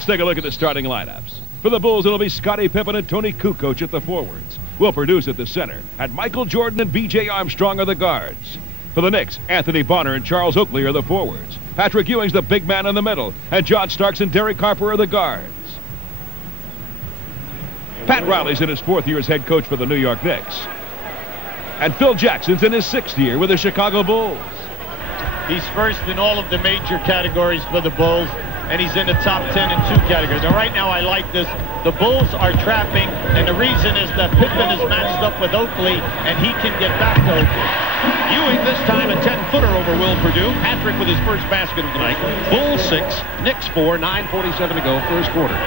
Let's take a look at the starting lineups. For the Bulls, it'll be Scottie Pippen and Tony Kukoc at the forwards. Will Produce at the center. And Michael Jordan and B.J. Armstrong are the guards. For the Knicks, Anthony Bonner and Charles Oakley are the forwards. Patrick Ewing's the big man in the middle. And John Starks and Derek Harper are the guards. Pat Riley's in his 4th year as head coach for the New York Knicks. And Phil Jackson's in his 6th year with the Chicago Bulls. He's first in all of the major categories for the Bulls, and he's in the top 10 in 2 categories. Now, right now, I like this. The Bulls are trapping, and the reason is that Pippen is matched up with Oakley, and he can get back to Oakley. Ewing this time a 10-footer over Will Perdue. Patrick with his first basket of the night. Bulls 6, Knicks 4, 9:47 to go, first quarter.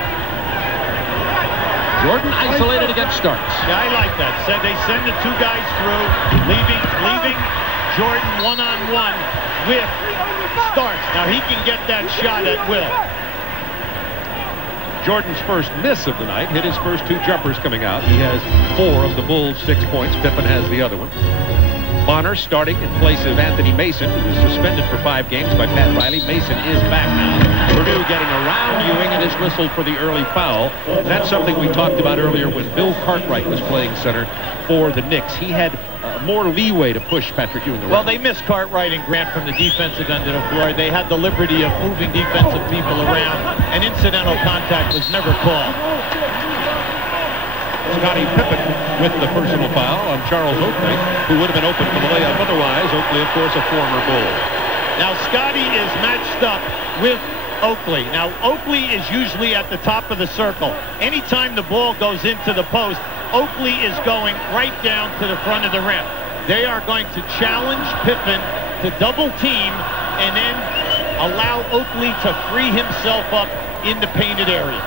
Jordan isolated against Starks. Yeah, I like that. They send the 2 guys through, leaving Jordan one-on-one with Starks. Now he can get that shot at will. Jordan's first miss of the night, hit his first 2 jumpers coming out. He has 4 of the Bulls' 6 points. Pippen has the other one. Bonner starting in place of Anthony Mason, who was suspended for 5 games by Pat Riley. Mason is back now. Purdue getting around Ewing and is whistled for the early foul. That's something we talked about earlier when Bill Cartwright was playing center for the Knicks. He had more leeway to push Patrick Ewing around. Well, they missed Cartwright and Grant from the defensive end of the floor. They had the liberty of moving defensive people around, and incidental contact was never called. Scottie Pippen with the personal foul on Charles Oakley, who would have been open for the layup otherwise. Oakley, of course, a former Bull. Now, Scottie is matched up with Oakley. Now, Oakley is usually at the top of the circle. Anytime the ball goes into the post, Oakley is going right down to the front of the rim. They are going to challenge Pippen to double team and then allow Oakley to free himself up in the painted area.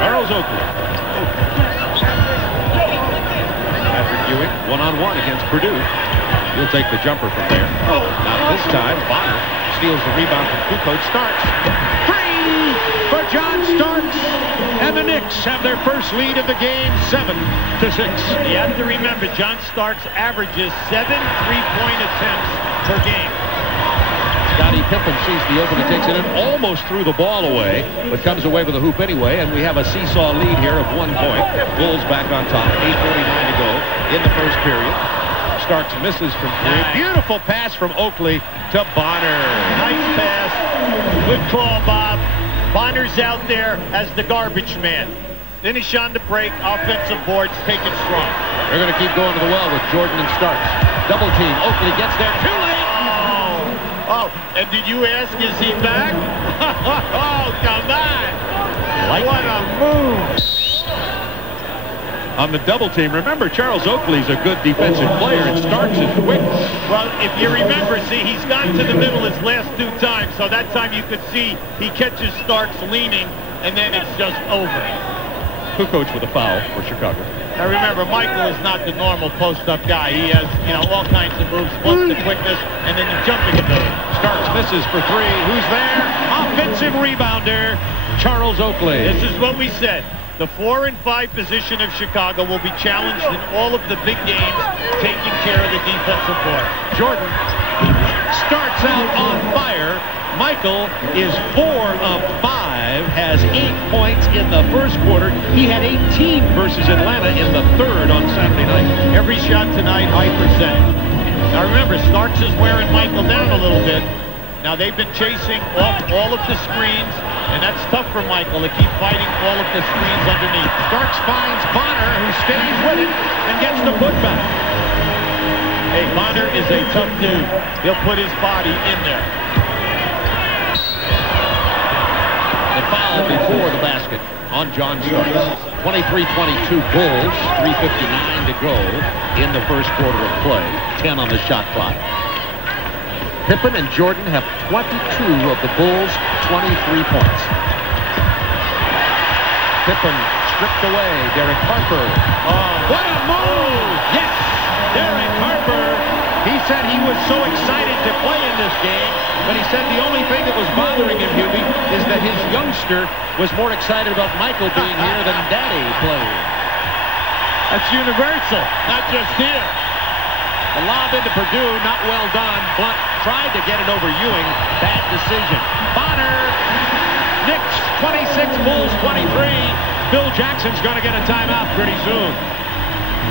Charles Oakley. Patrick Ewing, one-on-one against Purdue. He'll take the jumper from there. Oh, not this time. Bonner steals the rebound from Kukoc. Starks. 3 for John Starks. And the Knicks have their first lead of the game, 7-6. You have to remember, John Starks averages 7 3-point attempts per game. Scottie Pippen sees the opening, takes it in, almost threw the ball away, but comes away with a hoop anyway, and we have a seesaw lead here of 1 point. Bulls back on top, 8:49 to go in the first period. Starks misses from 3. Beautiful pass from Oakley to Bonner. Nice pass. Good call, Bob. Bonner's out there as the garbage man. Finish on the break, offensive boards, take it strong. They're going to keep going to the well with Jordan and Starks. Double team. Oakley gets there too late. Oh, and did you ask, is he back? Oh, come on. What a move. On the double team, remember, Charles Oakley's a good defensive player, and Starks is quick. Well, if you remember, see, he's gone to the middle his last 2 times, so that time you could see he catches Starks leaning, and then it's just over. Kukoc with a foul for Chicago. Now remember, Michael is not the normal post-up guy. He has, all kinds of moves, plus the quickness, and then the jumping ability. Starks misses for 3. Who's there? Offensive rebounder, Charles Oakley. This is what we said. The 4 and 5 position of Chicago will be challenged in all of the big games, taking care of the defensive board. Jordan starts out on fire. Michael is 4 of 5, has 8 points in the first quarter. He had 18 versus Atlanta in the 3rd on Saturday night. Every shot tonight, high percentage. Now remember, Starks is wearing Michael down a little bit. Now they've been chasing off all of the screens, and that's tough for Michael to keep fighting all of the screens underneath. Starks finds Bonner, who stays with it and gets the putback. Hey, Bonner is a tough dude. He'll put his body in there. The foul before the basket on John Starks. 23-22 Bulls, 3:59 to go in the first quarter of play. 10 on the shot clock. Pippen and Jordan have 22 of the Bulls' 23 points. Pippen stripped away. Derek Harper. Oh, what a move! Yes! Derek Harper. He said he was so excited to play in this game, but he said the only thing that was bothering him, Hubie, is that his youngster was more excited about Michael being here than Daddy playing. That's universal, not just here. The lob into Purdue, not well done. Blunt tried to get it over Ewing. Bad decision. Bonner Knicks 26, Bulls 23. Bill Jackson's going to get a timeout pretty soon.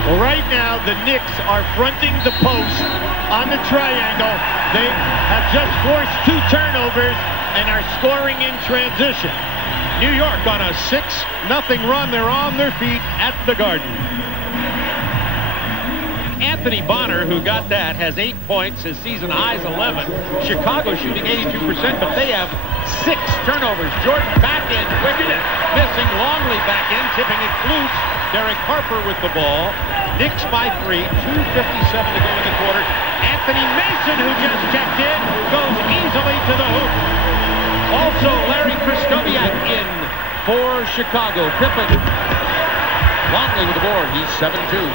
Well, right now, the Knicks are fronting the post on the triangle. They have just forced 2 turnovers and are scoring in transition. New York on a 6-0 run. They're on their feet at the Garden. Anthony Bonner, who got that, has 8 points. His season high is 11. Chicago shooting 82%, but they have 6 turnovers. Jordan back in, quick hit, missing. Longley back in, tipping it loose. Derek Harper with the ball. Knicks by 3, 2:57 to go in the quarter. Anthony Mason, who just checked in, goes easily to the hoop. Also, Larry Krystkowiak in for Chicago. Pippen. Longley with the board. He's 7-2.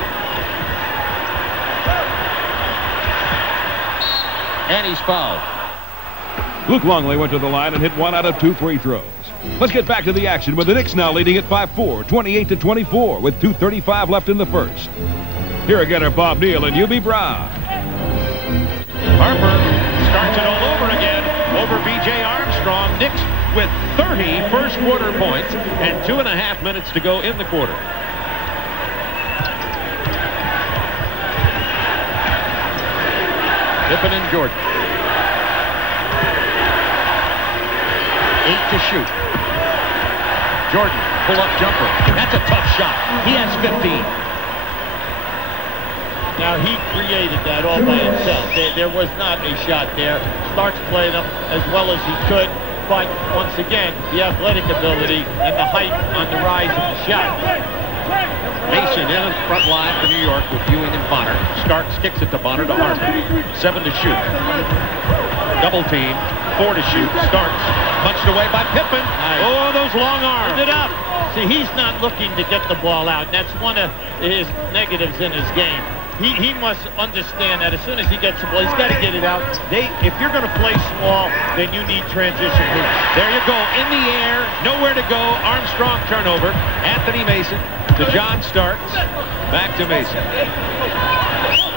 And he's fouled. Luke Longley went to the line and hit 1 out of 2 free throws. Let's get back to the action with the Knicks now leading at 5-4, 28-24 with 2:35 left in the first. Here again are Bob Neal and UB Brown. Harper starts it all over again over B.J. Armstrong. Knicks with 30 first quarter points and 2.5 minutes to go in the quarter. Pippen and Jordan. 8 to shoot. Jordan, pull-up jumper. That's a tough shot. He has 15. Now, he created that all by himself. There was not a shot there. Starks played him as well as he could, but once again, the athletic ability and the height on the rise of the shot. Mason in the front line for New York with Ewing and Bonner. Starks kicks it to Bonner to Harper. 7 to shoot. Double team. 4 to shoot. Starks punched away by Pippen. Oh, those long arms. It up. See, he's not looking to get the ball out. And that's one of his negatives in his game. He must understand that as soon as he gets the ball, he's got to get it out. If you're going to play small, then you need transition hoops. There you go. In the air. Nowhere to go. Armstrong turnover. Anthony Mason to John Starks. Back to Mason.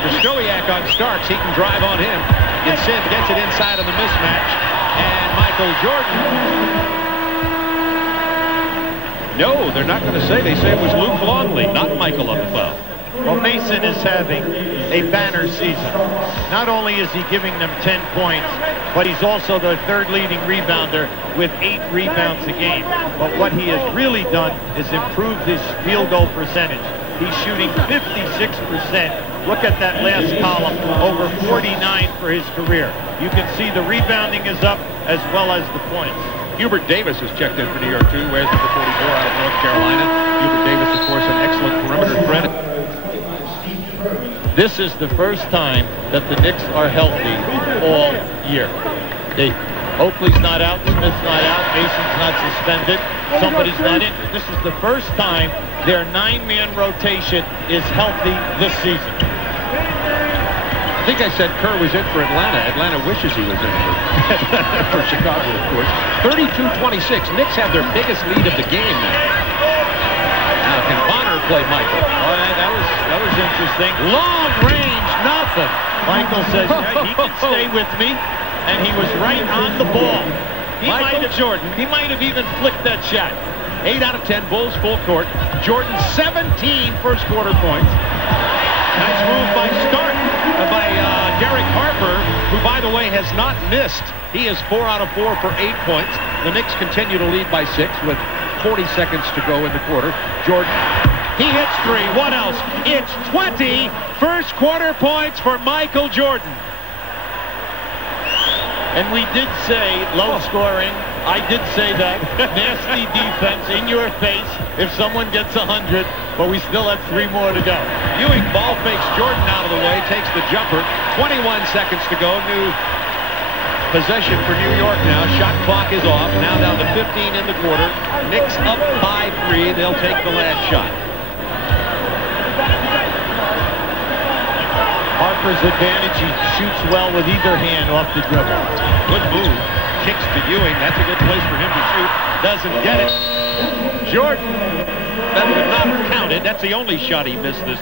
Krystkowiak on Starks. He can drive on him. Gets in. Gets it inside of the mismatch. And Michael Jordan. No, they're not going to say. They say it was Luke Longley, not Michael on the foul. Well, Mason is having a banner season. Not only is he giving them 10 points, but he's also their 3rd leading rebounder with 8 rebounds a game. But what he has really done is improved his field goal percentage. He's shooting 56%. Look at that last column, over 49 for his career. You can see the rebounding is up as well as the points. Hubert Davis has checked in for New York, too. Wears number 44 out of North Carolina. Hubert Davis, of course, an excellent perimeter threat. This is the first time that the Knicks are healthy all year. Oakley's not out, Smith's not out, Mason's not suspended, somebody's not injured. This is the first time their 9-man rotation is healthy this season. I think I said Kerr was in for Atlanta. Atlanta wishes he was in for Chicago, of course. 32-26. Knicks have their biggest lead of the game now. Now, can Bonner play Michael? Oh, that was interesting. Long range, nothing. Michael says he can stay with me, and he was right on the ball. Michael Jordan. He might have even flicked that shot. 8 out of 10, Bulls full court. Jordan 17 first quarter points. Nice move by Derek Harper, who, by the way, has not missed. He is 4 out of 4 for 8 points. The Knicks continue to lead by 6 with 40 seconds to go in the quarter. Jordan, he hits 3. What else? It's 20 first quarter points for Michael Jordan. And we did say low scoring. I did say that. Nasty defense in your face if someone gets 100, but we still have 3 more to go. Ewing ball fakes Jordan out of the way, takes the jumper. 21 seconds to go. New possession for New York now. Shot clock is off. Now down to 15 in the quarter. Knicks up by 3. They'll take the last shot. Harper's advantage, he shoots well with either hand off the dribble. Good move. Kicks to Ewing. That's a good place for him to shoot. Doesn't get it. Jordan. That would not have counted. That's the only shot he missed this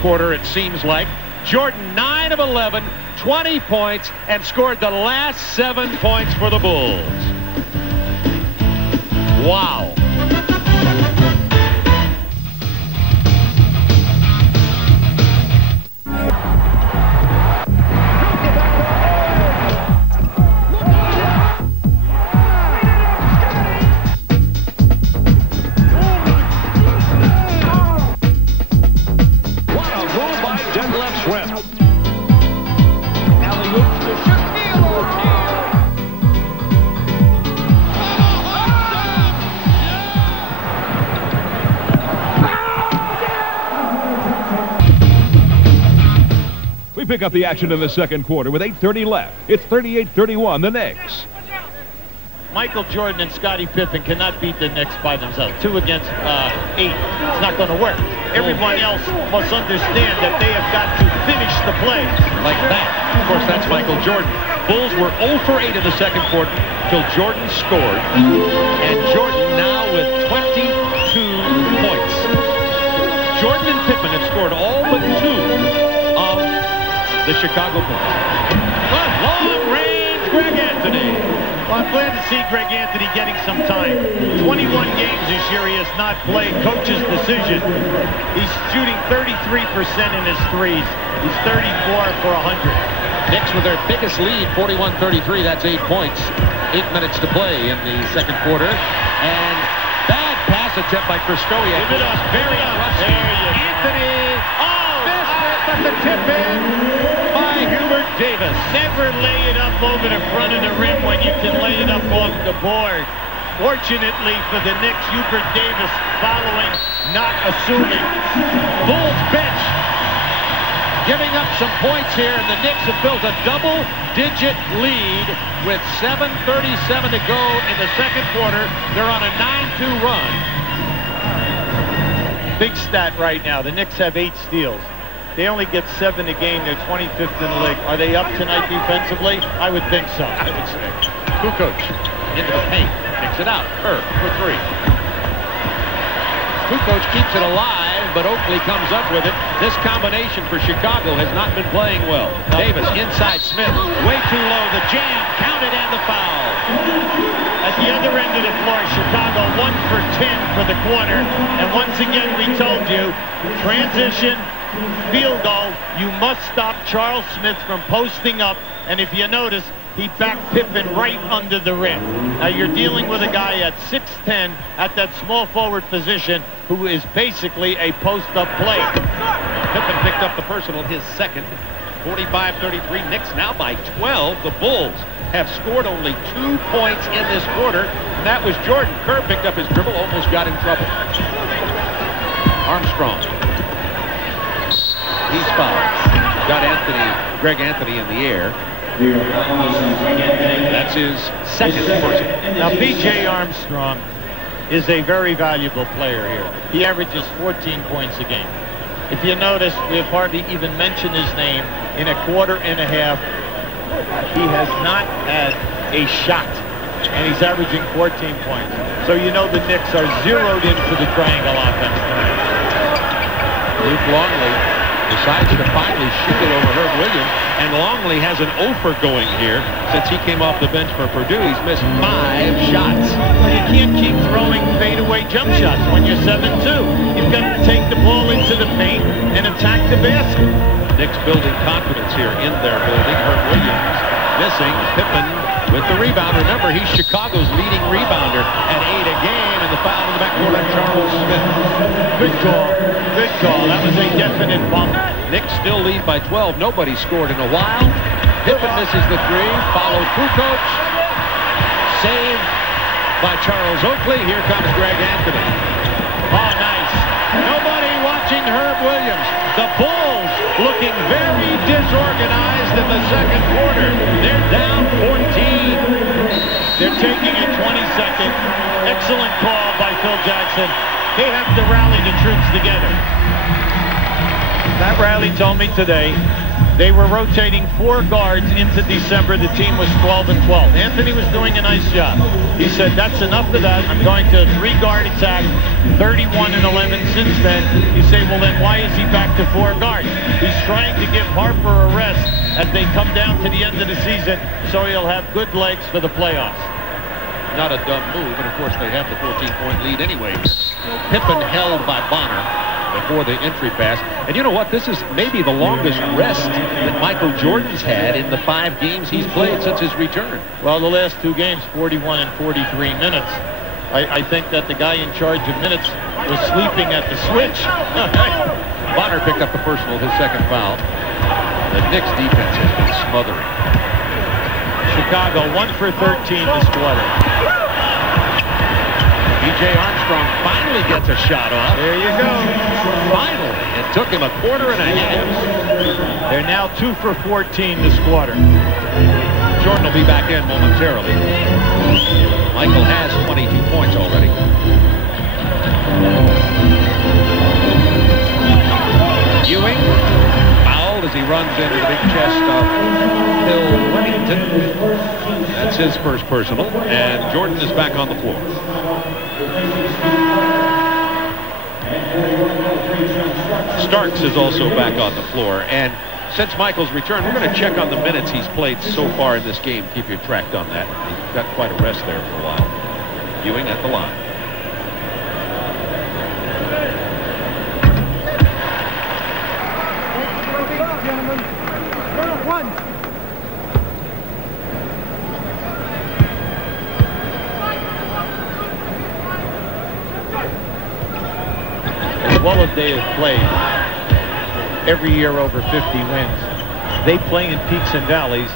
quarter, it seems like. Jordan, 9 of 11, 20 points, and scored the last 7 points for the Bulls. Wow. We pick up the action in the second quarter with 8:30 left. It's 38-31, the Knicks. Michael Jordan and Scottie Pippen cannot beat the Knicks by themselves. 2 against 8. It's not going to work. Everyone else must understand that they have got to finish the play. Like that. Of course, that's Michael Jordan. Bulls were 0 for 8 in the second quarter till Jordan scored. And Jordan now with 22 points. Jordan and Pippen have scored all but 2 of the Chicago Bulls. Long range, Greg Anthony. Well, I'm glad to see Greg Anthony getting some time. 21 games this year he has not played. Coach's decision. He's shooting 33% in his threes. He's 34 for 100. Knicks with their biggest lead, 41-33. That's 8 points. 8 minutes to play in the second quarter. And bad pass attempt by Kristoia. Give it up. Very rusty. Anthony. Missed it, but the tip in by Hubert Davis. Never lay it up over the front of the rim when you can lay it up off the board. Fortunately for the Knicks, Hubert Davis following, not assuming. Bulls bench giving up some points here, and the Knicks have built a double-digit lead with 7:37 to go in the second quarter. They're on a 9-2 run. Big stat right now. The Knicks have 8 steals. They only get 7 a game. They're 25th in the league. Are they up tonight defensively? I would think so. I would say. Kukoc into the paint. Kicks it out. Kerr for 3. Kukoc keeps it alive, but Oakley comes up with it. This combination for Chicago has not been playing well. Davis inside Smith. Way too low. The jam. Counted and the foul. At the other end of the floor, Chicago 1 for 10 for the quarter. And once again, we told you, transition, field goal, you must stop Charles Smith from posting up. And if you notice, he backed Pippen right under the rim. Now you're dealing with a guy at 6'10", at that small forward position, who is basically a post-up play. Pippen picked up the personal, his second. 45-33, Knicks now by 12. The Bulls have scored only 2 points in this quarter, and that was Jordan. Kerr picked up his dribble, almost got in trouble. Armstrong. He's fouled. Got Greg Anthony in the air. That's his second personal. Now B.J. Armstrong is a very valuable player here. He averages 14 points a game. If you notice, we have hardly even mentioned his name in a quarter and a half. He has not had a shot, and he's averaging 14 points. So you know the Knicks are zeroed in for the triangle offense tonight. Luke Longley decides to finally shoot it over Herb Williams, and Longley has an offer going here since he came off the bench for Purdue. He's missed 5 shots. Well, you can't keep throwing fadeaway jump shots when you're 7-2. You've got to take the ball into the paint and attack the basket. Knicks building confidence here in their building. Herb Williams missing. Pippen with the rebound. Remember, he's Chicago's leading rebounder at 8 a game, and the foul in the backcourt on Charles Smith. Good call. Good call. That was a definite bump. Knicks still lead by 12. Nobody scored in a while. Pippen misses the 3. Followed Kukoc. Saved by Charles Oakley. Here comes Greg Anthony. Oh, nice. Nobody watching Herb Williams. The Bulls looking very disorganized in the second quarter. They're down 14. They're taking a 20-second. Excellent call by Phil Jackson. They have to rally the troops together. Matt Riley told me today they were rotating 4 guards into December. The team was 12-12. Anthony was doing a nice job. He said, that's enough of that. I'm going to 3-guard attack, 31-11 since then. You say, well, then why is he back to 4 guards? He's trying to give Harper a rest as they come down to the end of the season, so he'll have good legs for the playoffs. not a dumb move, and of course they have the 14-point lead anyway. Pippen held by Bonner before the entry pass. And you know what? This is maybe the longest rest that Michael Jordan's had in the 5 games he's played since his return. Well, the last 2 games, 41 and 43 minutes. I think that the guy in charge of minutes was sleeping at the switch. Bonner picked up the personal, his second foul. The Knicks defense has been smothering. Chicago 1 for 13 this quarter. B.J. Armstrong finally gets a shot off. There you go. Finally. It took him a quarter and a half. They're now 2 for 14 this quarter. Jordan will be back in momentarily. Michael has 22 points already. Ewing fouled as he runs into the big chest of Bill Wennington. That's his first personal, and Jordan is back on the floor. Starks is also back on the floor, and since Michael's return, we're going to check on the minutes he's played so far in this game. Keep you tracked on that. He's got quite a rest there for a while. Ewing at the line. As well as they have played every year over 50 wins, they play in peaks and valleys,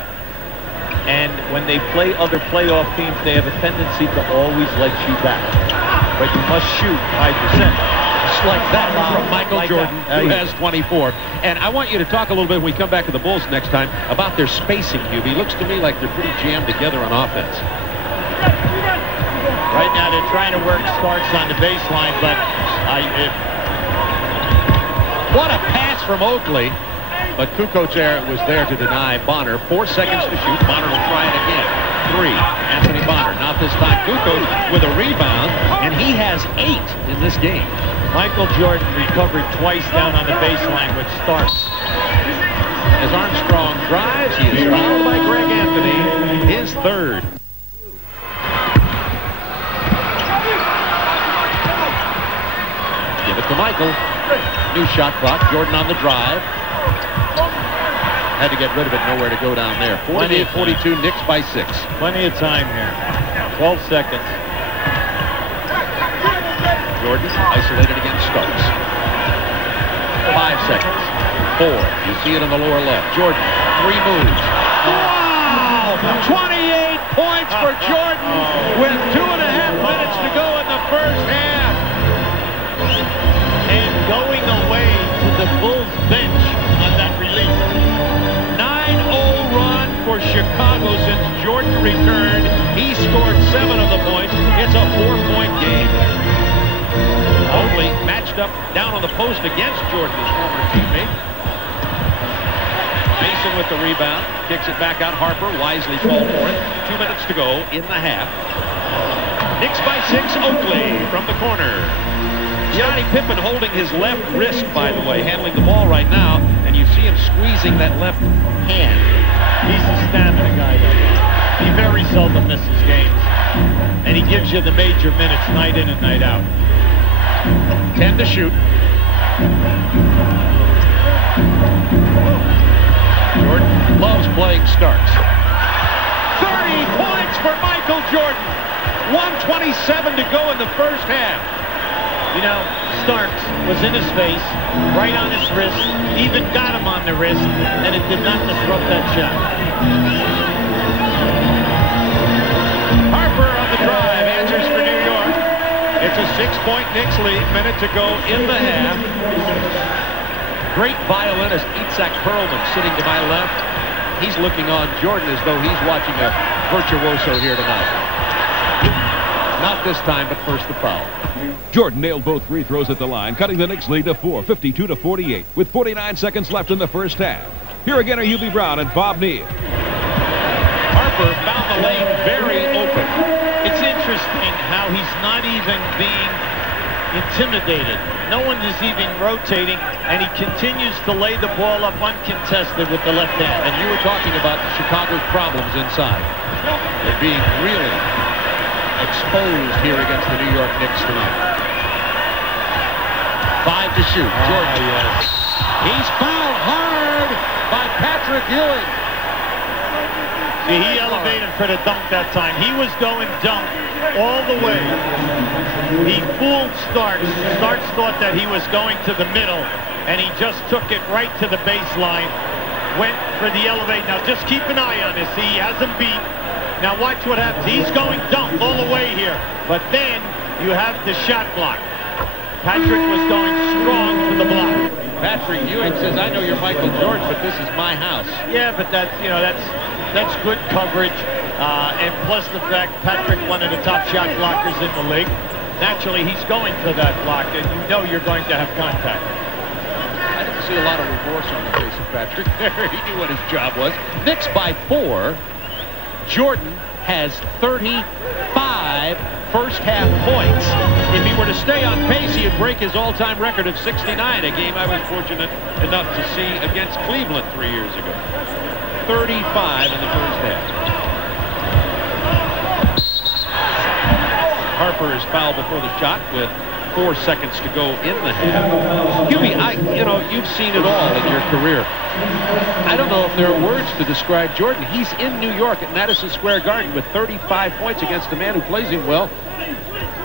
and when they play other playoff teams, they have a tendency to always let you back. But you must shoot 5%. Just like that from Michael Jordan, who has 24. And I want you to talk a little bit when we come back to the Bulls next time about their spacing, Hubie. Looks to me like they're pretty jammed together on offense. Right now they're trying to work Starks on the baseline, but what a pass from Oakley. But Kukoc was there to deny Bonner. 4 seconds to shoot. Bonner will try it again. 3. Anthony Bonner. Not this time. Kukoc with a rebound, and he has 8 in this game. Michael Jordan recovered twice down on the baseline with Starks. As Armstrong drives, he is fouled by Greg Anthony. His third. Give it to Michael. New shot clock. Jordan on the drive. Had to get rid of it. Nowhere to go down there. 48-42. Knicks by 6. Plenty of time here. 12 seconds. Jordan isolated against Starks. 5 seconds. 4. You see it on the lower left. Jordan. 3 moves. Wow! 28 points for Jordan with 2.5 minutes to go in the first half. And going away to the Bulls bench on that release. 9-0 run for Chicago since Jordan returned. He scored 7 of the points. It's a 4-point game. Only matched up down on the post against Jordan, his former teammate. Mason with the rebound. Kicks it back out. Harper wisely called for it. 2 minutes to go in the half. Knicks by 6. Oakley from the corner. Scottie Pippen holding his left wrist, by the way, handling the ball right now, and you see him squeezing that left hand. He's a stamina guy, though. He very seldom misses games, and he gives you the major minutes night in and night out. 10 to shoot. Jordan loves playing Starks. 30 points for Michael Jordan. 1:27 to go in the first half. You know, Starks was in his face, right on his wrist, even got him on the wrist, and it did not disrupt that shot. Harper on the drive, answers for New York. It's a 6-point Knicks lead, minute to go in the half. Great violinist Itzhak Perlman sitting to my left. He's looking on Jordan as though he's watching a virtuoso here tonight. Not this time, but first the foul. Jordan nailed both free throws at the line, cutting the Knicks lead to 4, 52-48, with 49 seconds left in the first half. Here again are Hubie Brown and Bob Neal. Harper found the lane very open. It's interesting how he's not even being intimidated. No one is even rotating, and he continues to lay the ball up uncontested with the left hand. And you were talking about Chicago's problems inside. They're being really exposed here against the New York Knicks tonight. 5 to shoot. Jordan. Yes. He's fouled hard by Patrick Ewing. See, he elevated for the dunk that time. He was going dunk all the way. He fooled Starks. Starks thought that he was going to the middle, and he just took it right to the baseline. Went for the elevate. Now, just keep an eye on this. See, he has him beat. Now, watch what happens. He's going dunk all the way here. But then you have the shot block. Patrick was going strong for the block. Patrick Ewing says, I know you're Michael Jordan, but this is my house. Yeah, but that's good coverage. And plus the fact Patrick, one of the top shot blockers in the league. Naturally, he's going for that block, and you know you're going to have contact. I didn't see a lot of remorse on the face of Patrick there. He knew what his job was. Knicks by 4. Jordan has 35 first-half points. If he were to stay on pace, he would break his all-time record of 69, a game I was fortunate enough to see against Cleveland 3 years ago. 35 in the first half. Harper is fouled before the shot with 4 seconds to go in the half. Huey, you've seen it all in your career. I don't know if there are words to describe Jordan. He's in New York at Madison Square Garden with 35 points against the man who plays him well,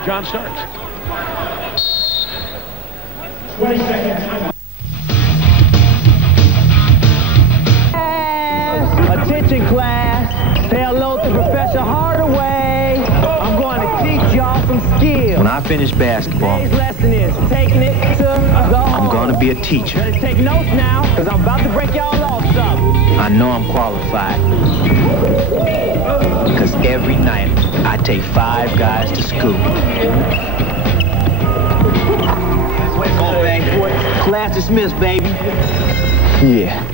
John Starks. 20 seconds. Attention class, say hello to Professor Hardaway. I'm going to teach y'all some skills. When I finish basketball, Today's lesson is taking it to the I'm going to be a teacher. Better take notes now, because I'm about to break y'all off something. I know I'm qualified because every night I take 5 guys to school. Come on, bang. Class dismissed, baby. Yeah.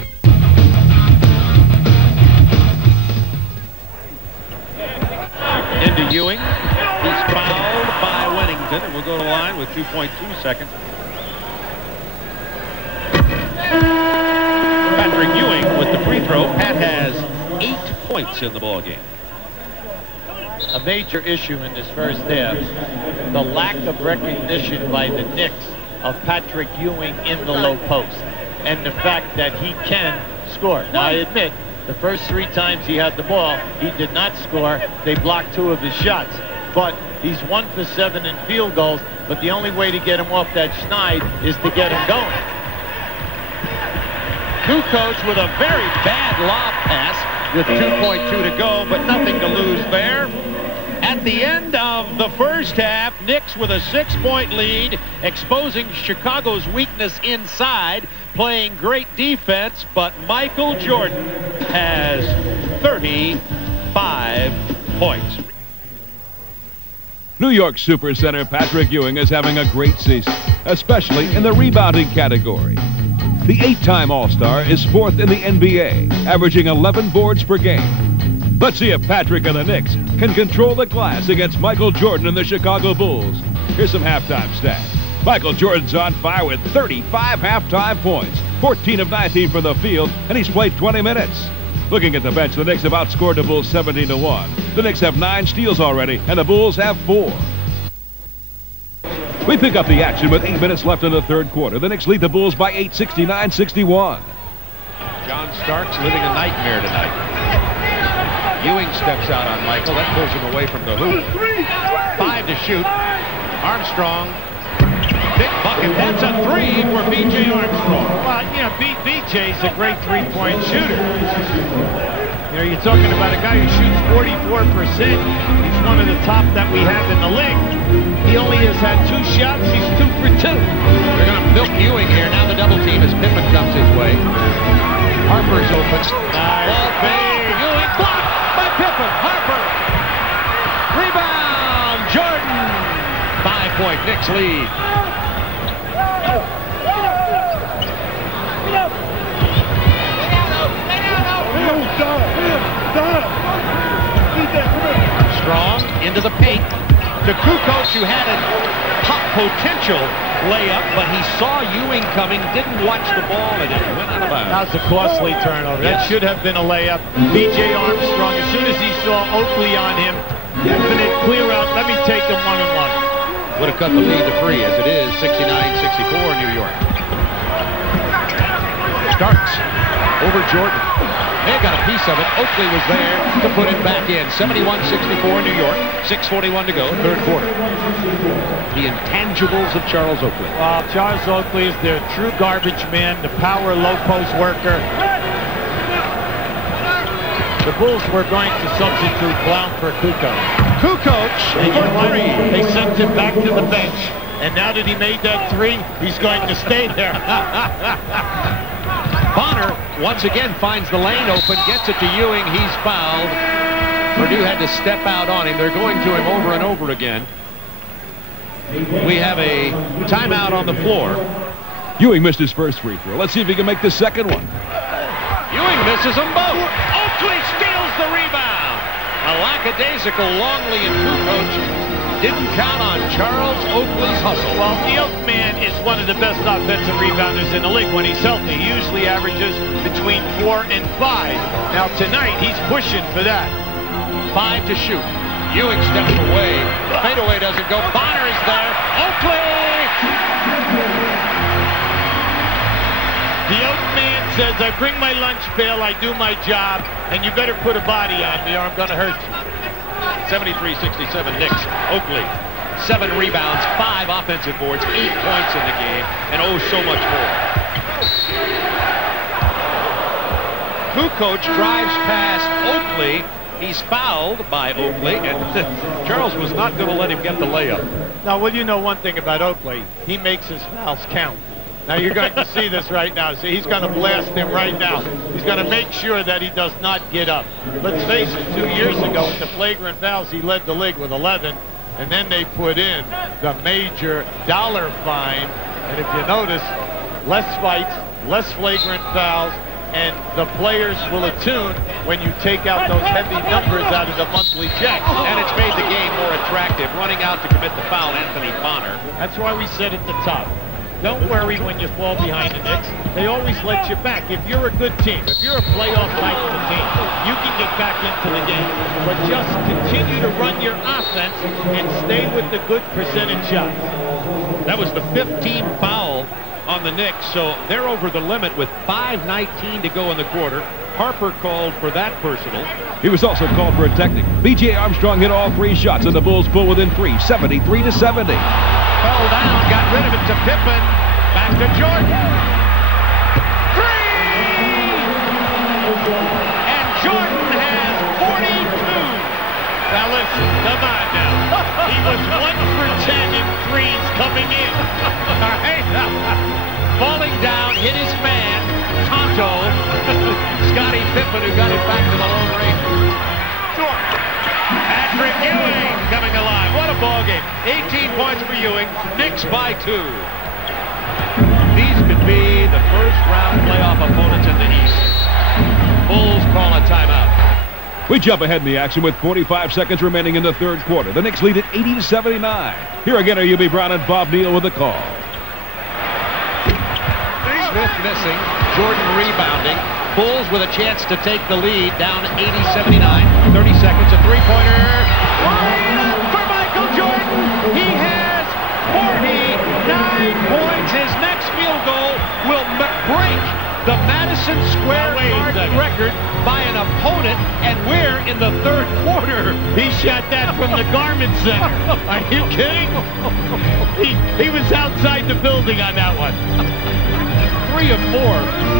Into Ewing. He's fouled by Wennington, and we'll go to the line with 2.2 seconds. Patrick Ewing with the free throw. Pat has 8 points in the ball game. A major issue in this first half, the lack of recognition by the Knicks of Patrick Ewing in the low post, and the fact that he can score. Now, I admit, the first 3 times he had the ball, he did not score. They blocked 2 of his shots. But he's 1 for 7 in field goals, but the only way to get him off that schneid is to get him going. Kukoc with a very bad lob pass with 2.2 to go, but nothing to lose there. At the end of the first half, Knicks with a 6-point lead, exposing Chicago's weakness inside, playing great defense, but Michael Jordan has 35 points. New York supercenter Patrick Ewing is having a great season, especially in the rebounding category. The 8-time All-Star is 4th in the NBA, averaging 11 boards per game. Let's see if Patrick and the Knicks can control the glass against Michael Jordan and the Chicago Bulls. Here's some halftime stats. Michael Jordan's on fire with 35 halftime points, 14 of 19 from the field, and he's played 20 minutes. Looking at the bench, the Knicks have outscored the Bulls 17-1. The Knicks have 9 steals already, and the Bulls have 4. We pick up the action with 8 minutes left in the third quarter. The Knicks lead the Bulls by 8, 69-61. John Starks living a nightmare tonight. Ewing steps out on Michael. That pulls him away from the hoop. 5 to shoot. Armstrong. Big bucket. That's a 3 for B.J. Armstrong. Well, B.J.'s a great three-point shooter. You're talking about a guy who shoots 44%. He's one of the top that we have in the league. He only has had 2 shots. He's 2 for 2. They're going to milk Ewing here. Now the double team as Pippen comes his way. Harper's open. Ball fade. Ewing blocked by Pippen. Harper. Rebound. Jordan. 5-point Knicks lead. Strong into the paint to Kukoc, who had a pop potential layup, but he saw Ewing coming, didn't watch the ball, and it went out of bounds. That was a costly turnover. That should have been a layup. B.J. Armstrong, as soon as he saw Oakley on him, Definite clear out. Let me take them one-on-one. Would have cut the lead to 3 as it is 69-64 New York. Starks over Jordan. They got a piece of it. Oakley was there to put it back in. 71-64 New York. 6:41 to go, third quarter. The intangibles of Charles Oakley. Charles Oakley is their true garbage man, the power low post worker. The Bulls were going to substitute Blount for Kukoc. Kukoc for 3. They sent him back to the bench. And now that he made that 3, he's going to stay there. Bonner once again finds the lane open, gets it to Ewing. He's fouled. Purdue had to step out on him. They're going to him over and over again. We have a timeout on the floor. Ewing missed his first free throw. Let's see if he can make the second one. Ewing misses them both. Oakley steals the rebound. A lackadaisical Longley and Kukoc didn't count on Charles Oakley's hustle. Well, the Oak man is one of the best offensive rebounders in the league when he's healthy. He usually averages between 4 and 5. Now tonight he's pushing for that. 5 to shoot. Ewing steps away. Fadeaway doesn't go. Bonner is there. Oakley! The Oak man says, I bring my lunch pail, I do my job, and you better put a body on me or I'm going to hurt you. 73-67 Knicks. Oakley, 7 rebounds, 5 offensive boards, 8 points in the game, and oh, so much more. Kukoc drives past Oakley. He's fouled by Oakley, and Charles was not going to let him get the layup. Now, well, you know one thing about Oakley. He makes his fouls count. Now, you're going to see this right now. See, he's going to blast him right now. He's going to make sure that he does not get up. Let's face it, 2 years ago, with the flagrant fouls, he led the league with 11, and then they put in the major dollar fine. And if you notice, less fights, less flagrant fouls, and the players will attune when you take out those heavy numbers out of the monthly checks. And it's made the game more attractive. Running out to commit the foul, Anthony Bonner. That's why we said at the top, don't worry when you fall behind the Knicks. They always let you back. If you're a good team, if you're a playoff-type team, you can get back into the game. But just continue to run your offense and stay with the good percentage shots. That was the 15th foul on the Knicks, so they're over the limit with 5:19 to go in the quarter. Harper called for that personal. He was also called for a technical. B.J. Armstrong hit all 3 shots, and the Bulls pull within 3, 73-70. Fell down, got rid of it to Pippen. Back to Jordan. 3! And Jordan has 42. Now listen, come on now. He was 1 for 10 in threes coming in. All right? Falling down, hit his man, Tonto. Scottie Pippen, who got it back to the Lone Ranger. Patrick Ewing coming alive. What a ball game. 18 points for Ewing. Knicks by 2. These could be the first round playoff opponents in the East. Bulls call a timeout. We jump ahead in the action with 45 seconds remaining in the third quarter. The Knicks lead at 80-79. Here again are UB Brown and Bob Neal with the call. Smith missing. Jordan rebounding. Bulls with a chance to take the lead down 80-79. 30 seconds, a three-pointer. For Michael Jordan. He has 49 points. His next field goal will break the Madison Square Garden record by an opponent, and we're in the third quarter. He shot that from the Garment Center. Are you kidding? He was outside the building on that one. 3 of 4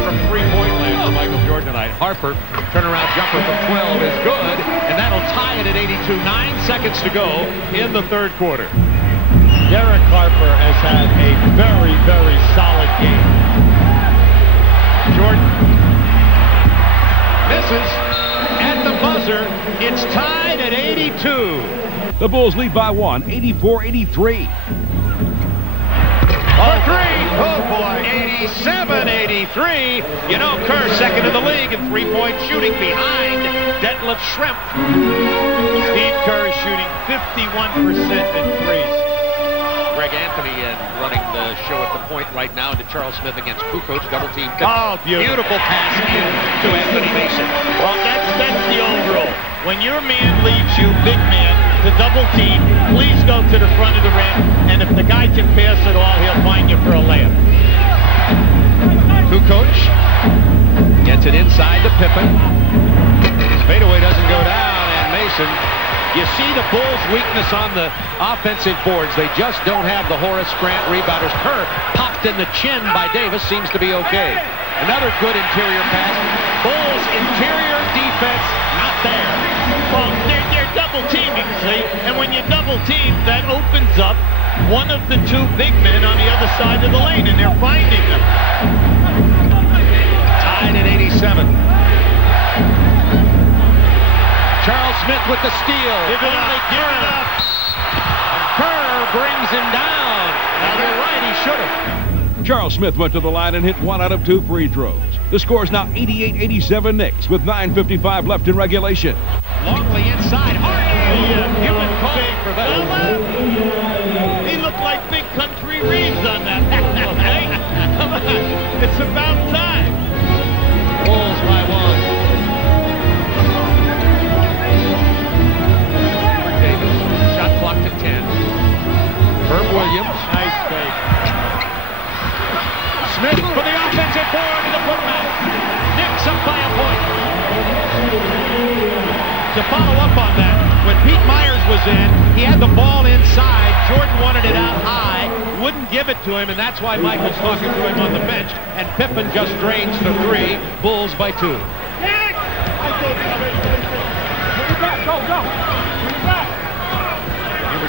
from three-point land for Michael Jordan tonight. Harper, turnaround jumper from 12 is good, and that'll tie it at 82. 9 seconds to go in the third quarter. Derek Harper has had a very, very solid game. Jordan misses at the buzzer. It's tied at 82. The Bulls lead by 1, 84-83. For 3. Oh, boy. 87-83. You know, Kerr second in the league in three-point shooting behind Detlef Schrempf. Steve Kerr is shooting 51% in threes. Greg Anthony running the show at the point right now into Charles Smith against Kukoc. Double team. Oh, Beautiful pass in to Anthony Mason. Well, that's the old rule. When your man leaves you, big man, to double team, please go to the front of the rim, and if the guy can pass it all, he'll find you for a layup. Kukoc gets it inside to Pippen. His fadeaway doesn't go down, and Mason. You see the Bulls' weakness on the offensive boards. They just don't have the Horace Grant rebounders. Kerr popped in the chin by Davis, seems to be okay. Another good interior pass. Bulls' interior defense not there. Well, they're double teaming, see? And when you double team, that opens up one of the two big men on the other side of the lane, and they're finding them. Tied at 87. Charles Smith with the steal. Give it up. And Kerr brings him down. Now, you're right, he should have. Charles Smith went to the line and hit 1 out of 2 free throws. The score is now 88-87 Knicks with 9:55 left in regulation. Longley inside. Harden. Human calling for that. He looked like Big Country Reeves on that. Hey, come on. It's about time. Bulls by 1. Shot clock to 10. Herb Williams. Nice fake. Smith for the offensive board to the putback. Knicks up by a point. To follow up on that, when Pete Myers was in, he had the ball inside. Jordan wanted it out high, wouldn't give it to him, and that's why Michael's talking to him on the bench. And Pippen just drains the 3. Bulls by 2.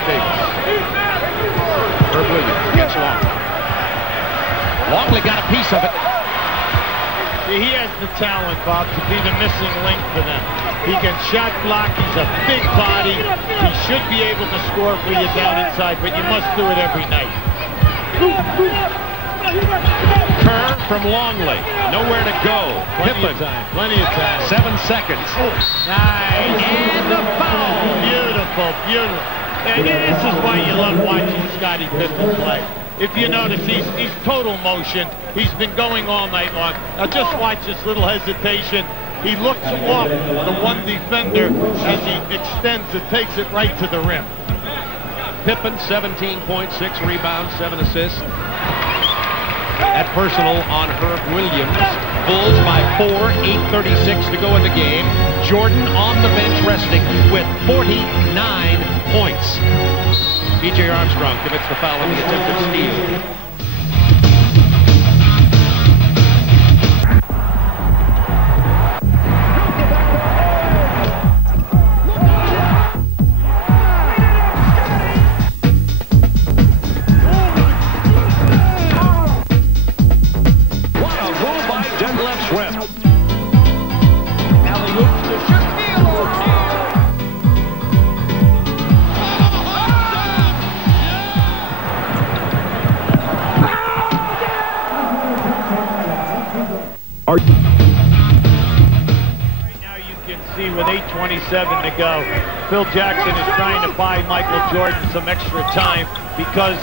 Davis. Herb Williams gets long. Longley got a piece of it. He has the talent, Bob, to be the missing link for them. He can shot block. He's a big body. He should be able to score for you down inside, but you must do it every night. Kerr from Longley. Nowhere to go. Pippen. Plenty of time. 7 seconds. Nice. And the foul. Beautiful, beautiful. And this is why you love watching Scottie Pippen play. If you notice, he's total motion. He's been going all night long. Now just watch this little hesitation. He looks off the one defender as he extends and takes it right to the rim. Pippen, 17 points, 6 rebounds, 7 assists. That personal on Herb Williams. Bulls by 4, 8:36 to go in the game. Jordan on the bench resting with 49 points. B.J. Armstrong commits the foul on the attempted steal. Now you can see with 8:27 to go, Phil Jackson is trying to buy Michael Jordan some extra time because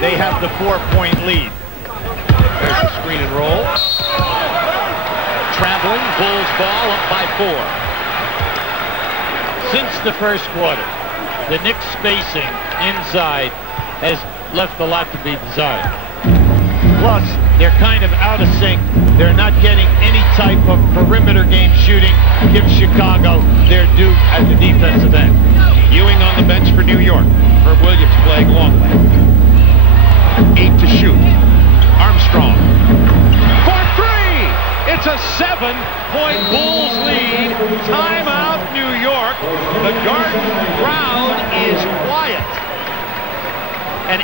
they have the 4-point lead. There's the screen and roll. Traveling, Bulls ball up by 4. Since the first quarter, the Knicks spacing inside has left a lot to be desired. Plus, they're kind of out of sync. They're not getting any type of perimeter game shooting. Give Chicago their due at the defensive end. Ewing on the bench for New York. Herb Williams playing Longley. 8 to shoot. Armstrong. For 3! It's a 7-point Bulls lead. Timeout, New York. The Garden crowd is quiet. An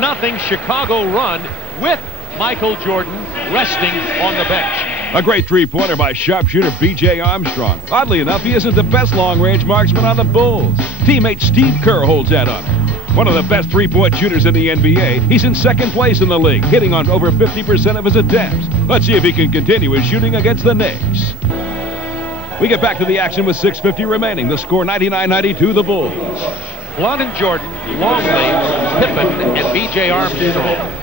8-0 Chicago run with Michael Jordan resting on the bench. A great three-pointer by sharpshooter B.J. Armstrong. Oddly enough, he isn't the best long-range marksman on the Bulls. Teammate Steve Kerr holds that honor. One of the best three-point shooters in the NBA, he's in second place in the league, hitting on over 50% of his attempts. Let's see if he can continue his shooting against the Knicks. We get back to the action with 6:50 remaining. The score 99-92, the Bulls. Blunt and Jordan, Longley, Pippen, and B.J. Armstrong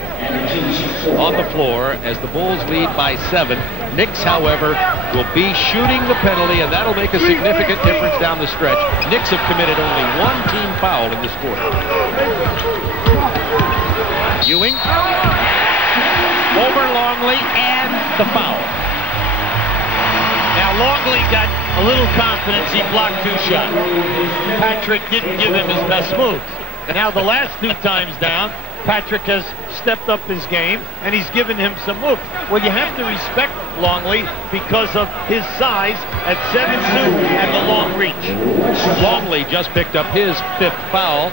on the floor as the Bulls lead by 7. Knicks, however, will be shooting the penalty, and that'll make a significant difference down the stretch. Knicks have committed only one team foul in this quarter. Ewing over Longley and the foul. Now Longley got a little confidence. He blocked 2 shots. Patrick didn't give him his best moves. And now the last 2 times down, Patrick has stepped up his game, and he's given him some moves. Well, you have to respect Longley because of his size at 7'2" and the long reach. Longley just picked up his 5th foul.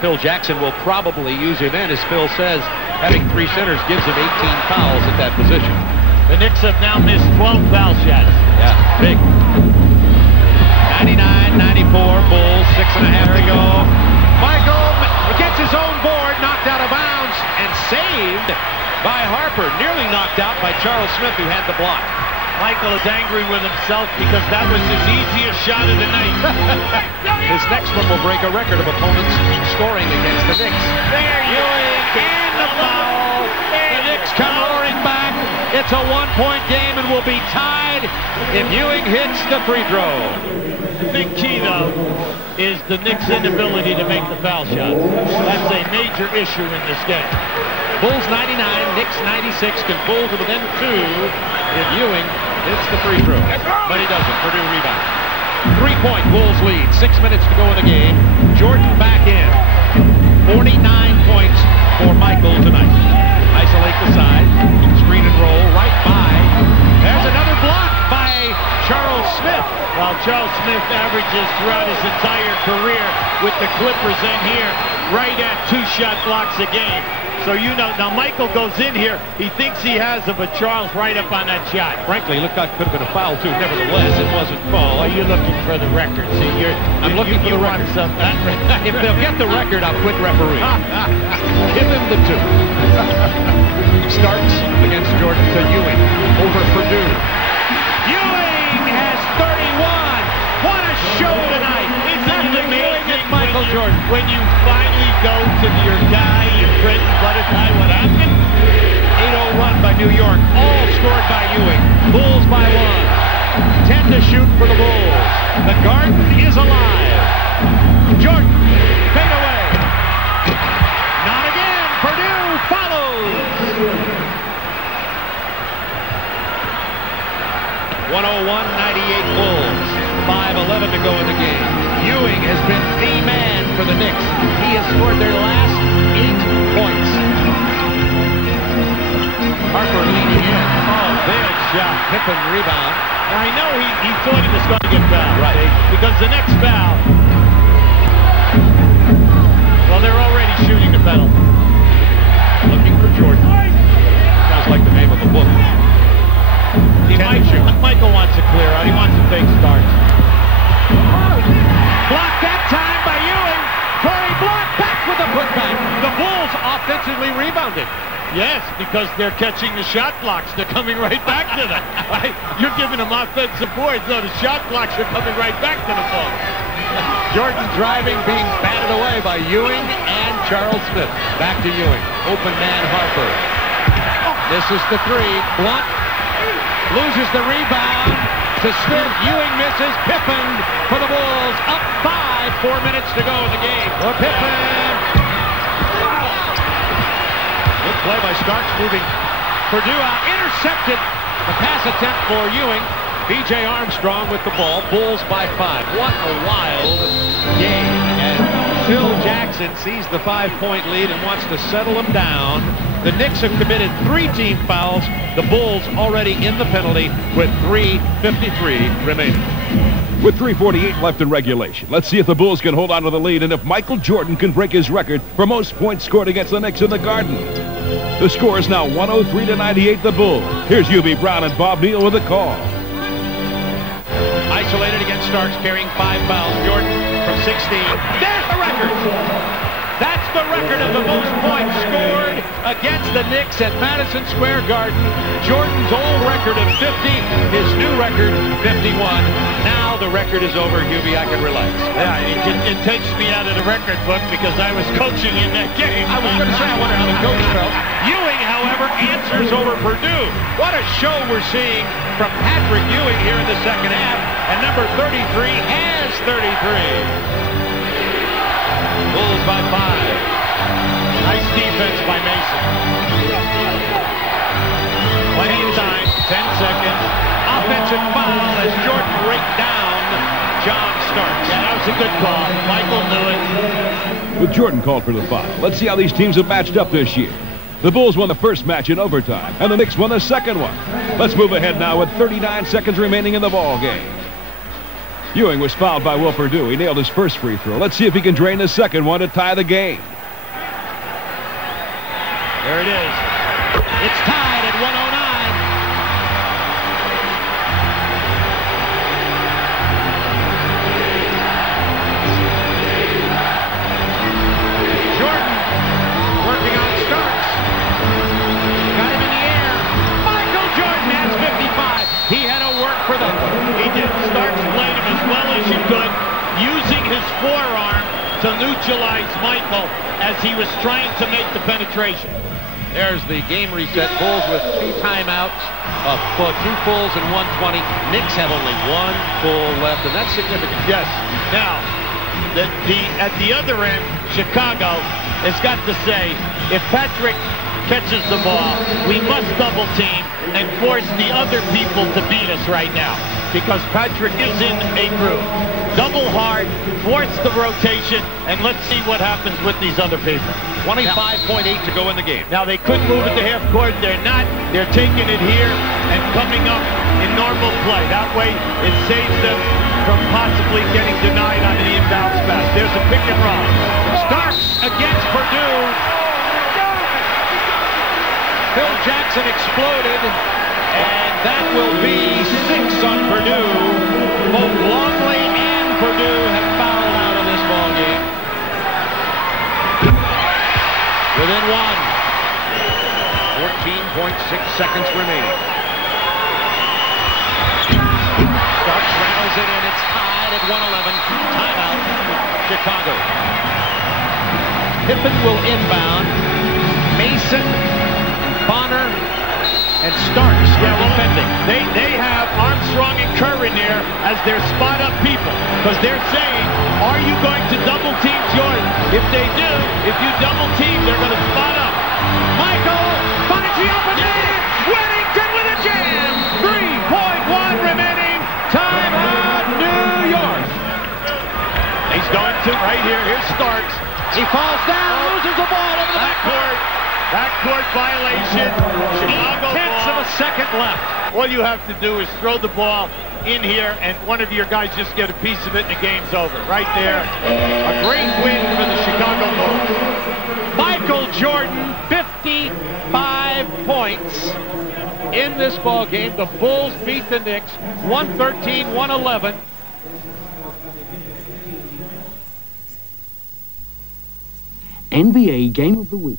Phil Jackson will probably use him in. As Phil says, having 3 centers gives him 18 fouls at that position. The Knicks have now missed 12 foul shots. Yeah, big. 99-94, Bulls, 6.5 to go. Michael gets his own board, knocked out of bounds, and saved by Harper. Nearly knocked out by Charles Smith, who had the block. Michael is angry with himself because that was his easiest shot of the night. His next one will break a record of opponents scoring against the Knicks. There Ewing and the foul. The Knicks come roaring back. It's a 1-point game and will be tied if Ewing hits the free throw. The big key, though, is the Knicks' inability to make the foul shots. That's a major issue in this game. Bulls 99, Knicks 96 can pull to within 2 if Ewing hits the free throw. But he doesn't. Purdue rebound. 3-point Bulls lead. 6 minutes to go in the game. Jordan back in. 49 points for Michael tonight. Isolate the side. Screen and roll right by. There's another block by Charles Smith. While Charles Smith averages throughout his entire career with the Clippers in here right at 2 shot blocks a game. So you know, now Michael goes in here, he thinks he has it, but Charles right up on that shot. Frankly, it looked like it could have been a foul too. Nevertheless, it wasn't foul. Oh, you're looking for the record. See, I'm looking for the record. If they'll get the record, I'll quit refereeing. Give him the 2. Starks against Jordan to Ewing over Purdue. Ewing has 31. What a show tonight. Isn't it amazing Michael Jordan. When you finally go to your guy, your bread and butter guy, what happened? 8-0 run by New York. All scored by Ewing. Bulls by 1. 10 to shoot for the Bulls. The Garden is alive. Jordan, fade away. Not again. Purdue follows. 101-98 Bulls. 5:11 to go in the game. Ewing has been the man for the Knicks. He has scored their last 8 points. Harper leading in. Oh, big shot. Pippen rebound. Now, I know he thought he was going to get fouled. Right. Because the next foul, well, they're already shooting the penalty. Looking for Jordan. Sounds like the name of a book. Michael wants to clear out. He wants to take starts. Blocked that time by Ewing. Torrey blocked back with a putback. The Bulls offensively rebounded. Yes, because they're catching the shot blocks. They're coming right back to them. Right? You're giving them offensive boards. No, the shot blocks are coming right back to the ball. Jordan driving, being batted away by Ewing and Charles Smith. Back to Ewing. Open man Harper. This is the 3. Blunt loses the rebound to Smith. Ewing misses. Pippen for the Bulls. Up 5. 4 minutes to go in the game. Pippen. Good play by Starks, moving Purdue out. Intercepted. The pass attempt for Ewing. B.J. Armstrong with the ball. Bulls by 5. What a wild game. And Phil Jackson sees the 5-point lead and wants to settle them down. The Knicks have committed 3 team fouls. The Bulls already in the penalty with 3:53 remaining. With 3:48 left in regulation, let's see if the Bulls can hold on to the lead and if Michael Jordan can break his record for most points scored against the Knicks in the Garden. The score is now 103-98 the Bulls. Here's UB Brown and Bob Neal with a call. Isolated against Starks, carrying 5 fouls. Jordan from 16. There's the record! That's the record of the most points scored against the Knicks at Madison Square Garden. Jordan's old record of 50, his new record 51. Now the record is over, Hubie. I can relax. Yeah, it takes me out of the record book because I was coaching in that game. I was going to say, I wonder how the coach felt. Ewing, however, answers over Purdue. What a show we're seeing from Patrick Ewing here in the second half, and number 33 has 33. Bulls by 5. Nice defense by Mason. Plenty of time, 10 seconds. Offensive foul as Jordan raked down John Starks. Yeah, that was a good call. Michael knew it. With Jordan called for the foul, let's see how these teams have matched up this year. The Bulls won the first match in overtime, and the Knicks won the second one. Let's move ahead now with 39 seconds remaining in the ball game. Ewing was fouled by Will Perdue. He nailed his first free throw. Let's see if he can drain the second one to tie the game. There it is. It's tied at 109. Jordan working on Starks. Got him in the air. Michael Jordan has 55. He had to work for that one. He did. Starks played him as well as you could, using his forearm to neutralize Michael as he was trying to make the penetration. There's the game reset. Bulls with 2 timeouts, 2 fulls and 120. Knicks have only 1 full left, and that's significant. Yes. Now, at the other end, Chicago has got to say, if Patrick catches the ball, we must double team and force the other people to beat us right now, because Patrick is in a groove. Double hard, force the rotation, and let's see what happens with these other people. 25.8 to go in the game. Now, they could move it to half court. They're not. They're taking it here and coming up in normal play. That way, it saves them from possibly getting denied on the inbounds pass. There's a pick and roll. Starks against Perdue. Phil Jackson exploded, and that will be 6 on Perdue. Both Longley and Perdue have fouled out of this ball game. Within 1. 14.6 seconds remaining. Starks rattles it in. It's tied at 111. Timeout, Chicago. Pippen will inbound. Mason, Bonner, and Starks defending. They have Armstrong and Kerr in there as their spot-up people, because they're saying, are you going to double team Jordan? If they do, if you double team, they're going to spot up. Michael finds the open man. Whittington with a jam. 3.1 remaining. Timeout, New York. He's going to right here. Here's Starks. He falls down, loses the ball over the backcourt. Backcourt violation. Chicago 0.8 of a second left. All you have to do is throw the ball in here, and one of your guys just get a piece of it, and the game's over. Right there. A great win for the Chicago Bulls. Michael Jordan, 55 points in this ball game. The Bulls beat the Knicks 113-111. NBA Game of the Week.